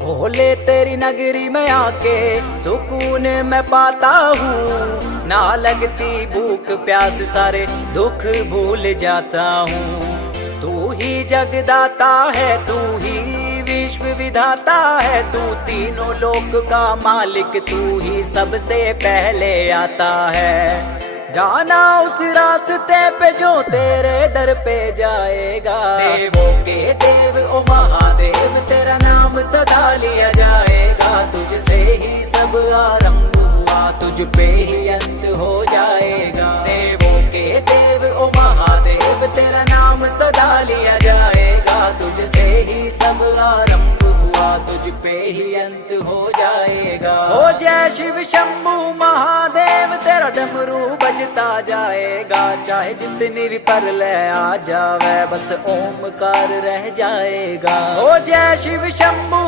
भोले तेरी नगरी में आके सुकून मैं पाता हूँ, ना लगती भूख प्यास सारे दुख भूल जाता हूँ। तू ही जगदाता है, तू ही विश्व विधाता है, तू तीनों लोक का मालिक, तू ही सबसे पहले आता है। जाना उस रास्ते पे जो तेरे दर पे जाएगा। देवों के देव ओ महादेव, तेरा नाम सदा लिया जाएगा। तुझसे ही सब आरंभ हुआ, तुझ पे ही अंत हो जाएगा। देवों के देव ओ महादेव, तेरा नाम सदा लिया जाएगा। तुझसे ही सब आरंभ हुआ, तुझ पे ही अंत हो जाएगा। हो जय शिव शंभू महादेव, तेरा डमरू बजता जाएगा। चाहे जितनी भी प्रलय आ जावे, बस ओमकार रह जाएगा। हो जय शिव शंभू